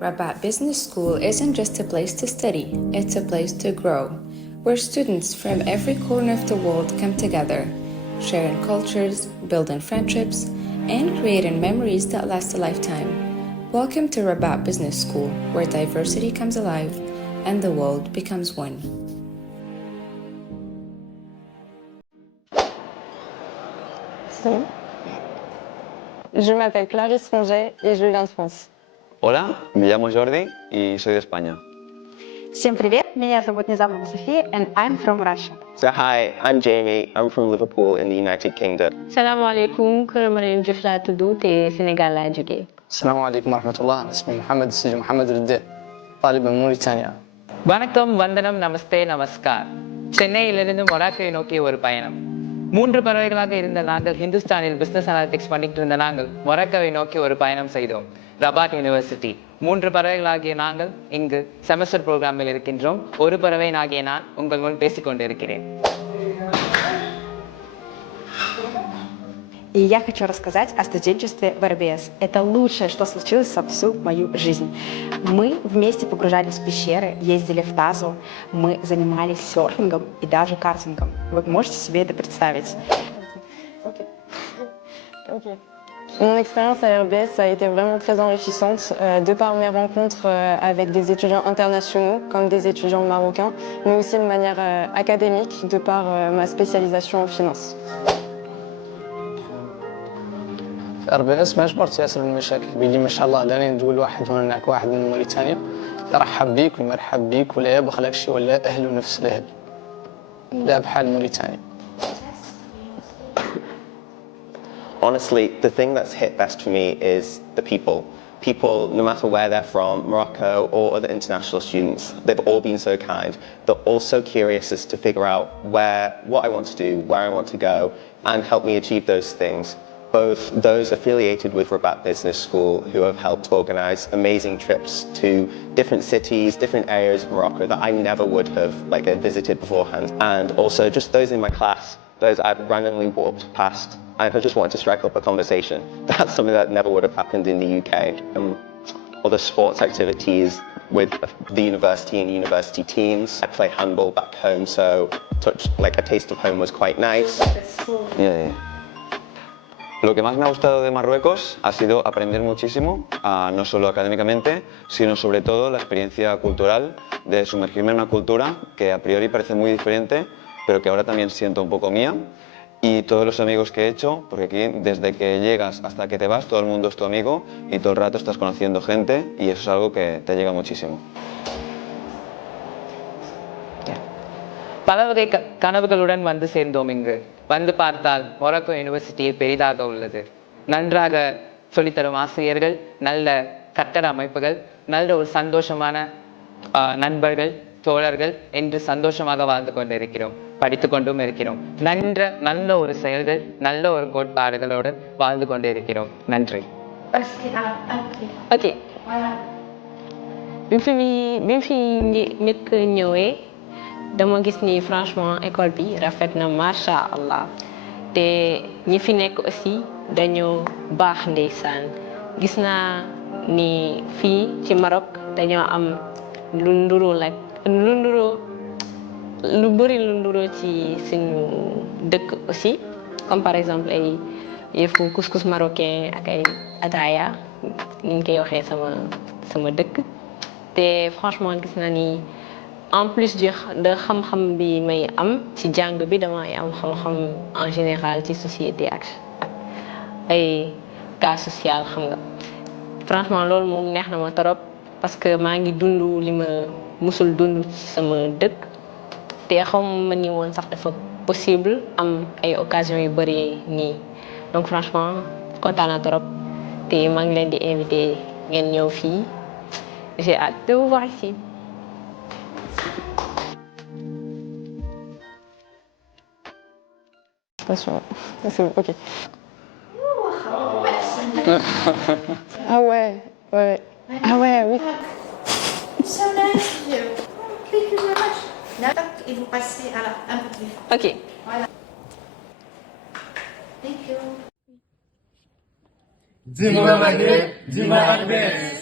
Rabat Business School isn't just a place to study, it's a place to grow, where students from every corner of the world come together, sharing cultures, building friendships, and creating memories that last a lifetime. Welcome to Rabat Business School, where diversity comes alive and the world becomes one. Je m'appelle Clarisse Ronget et je viens de France. Hola, me llamo Jordi y soy de España. Всем привет, меня зовут Низамова София, and I'm from Russia. So hi, I'm Jamie. I'm from Liverpool in the United Kingdom. salaamaaleykum kër Mariam Diouf laa tudd te Sénégal laa jógee. السلام عليكم ورحمة الله. اسمي محمد السجن محمد رداء طالب من موريتانيا. வணக்கம் வந்தனம் நமஸ்தே நமஸ்கார். சென்னையிலிருந்து மொராக்கோவை நோக்கி ஒரு பயணம். 3 பறவைகளாக இருந்த நாங்கள் ஹிந்துஸ்தானில் business analytics பண்ணிட்டு இருந்த நாங்கள் மொராக்கோவை நோக்கி ஒரு பயணம் செய்தோம். ரபாட் யூனிவர்சிட்டி. 3 பறவைகளாகிய நாங்கள் இங்கு செமஸ்டர் ப்ரோக்ராமில் இருக்கின்றோம். ஒரு பறவைனாகிய நான் உங்கள் முன் பேசிக்கொண்டிருக்கிறேன். И я хочу рассказать о студенчестве в РБС. Это лучшее, что случилось за всю мою жизнь. Мы вместе погружались в пещеры, ездили в Тазу, мы занимались серфингом и даже картингом. Вы можете себе это представить? Mon expérience à RBS a été vraiment très enrichissante de par mes rencontres avec des étudiants internationaux comme des étudiants marocains, mais aussi de manière académique de par ma spécialisation en finance. في RBS ما جبرت ياسر المشاكل بيجي ما شاء الله لاني تقول واحد هناك واحد من موريتانيا يرحب بيك ويمرحب بيك ولا يبخل لك شيء ولا اهله نفس الاهل لا بحال موريتانيا. Honestly, the thing that's hit best for me is the people. People, no matter where they're from, Morocco or other international students, they've all been so kind. They're all so curious as to figure out what I want to do, where I want to go, and help me achieve those things. Both those affiliated with Rabat Business School who have helped organize amazing trips to different cities, different areas of Morocco that I never would have visited beforehand. And also just those in my class, those I've randomly walked past. I just wanted to strike up a conversation. That's something that never would have happened in the UK. Other sports activities with the university and university teams. I play handball back home, so a taste of home was quite nice. Yeah. Lo que más me ha gustado de Marruecos ha sido aprender muchísimo, no solo académicamente, sino sobre todo la experiencia cultural de sumergirme en una cultura que a priori parece muy diferente, pero que ahora también siento un poco mía. Y todos los amigos que he hecho, porque aquí desde que llegas hasta que te vas, todo el mundo es tu amigo y todo el rato estás conociendo gente y eso es algo que te llega muchísimo. பல வகை கனவுகளுடன் வந்து சேர்ந்தோம் இங்கு. வந்து பார்த்தால் Morocco university பெரிதாக உள்ளது. நன்றாக சொல்லித்தரும் ஆசிரியர்கள், நல்ல கட்டட அமைப்புகள், நல்ல ஒரு சந்தோஷமான நண்பர்கள், தோழர்கள் என்று சந்தோஷமாக வாழ்ந்து கொண்டிருக்கிறோம், படித்து கொண்டும் இருக்கிறோம். நல்ல ஒரு செயல்கள், நல்ல ஒரு கோட்பாடுகளோடு வாழ்ந்து கொண்டிருக்கிறோம். நன்றி. ok bi fi njëkk ñëwee dama gis ni franchement école bi rafet na macha allah te ñi fi nekk aussi dañoo baax ndeysaan. gis naa ni fii ci Maroc dañoo am lu nduroo ci suñu dëkk aussi, comme par exemple ay yëfu couscous marocain ak ay ataaya ni ñu koy waxee sama dëkk. te franchement gis naa ni en plus de xam-xam bi may am ci jàng bi damay am xam-xam en général ci société ak ay cas social xam nga. franchement loolu moom neex na ma trop parce que maa ngi dund li ma musul dund ci sama dëkk te xaw ma ni woon sax dafa possible am ay occasion yu bëri nii. donc franchement kontaan naa trop te maa ngi leen di invité ngeen ñëw fii. j'ai hâte de vous voir ici. Attention, c'est bon, ok. Ah ouais. Ah ouais, oui. So nice of you. Thank you very much. Now, et vous passez à un petit. ok. Voilà. Thank you. Dis-moi Maguette, dis-moi RBS.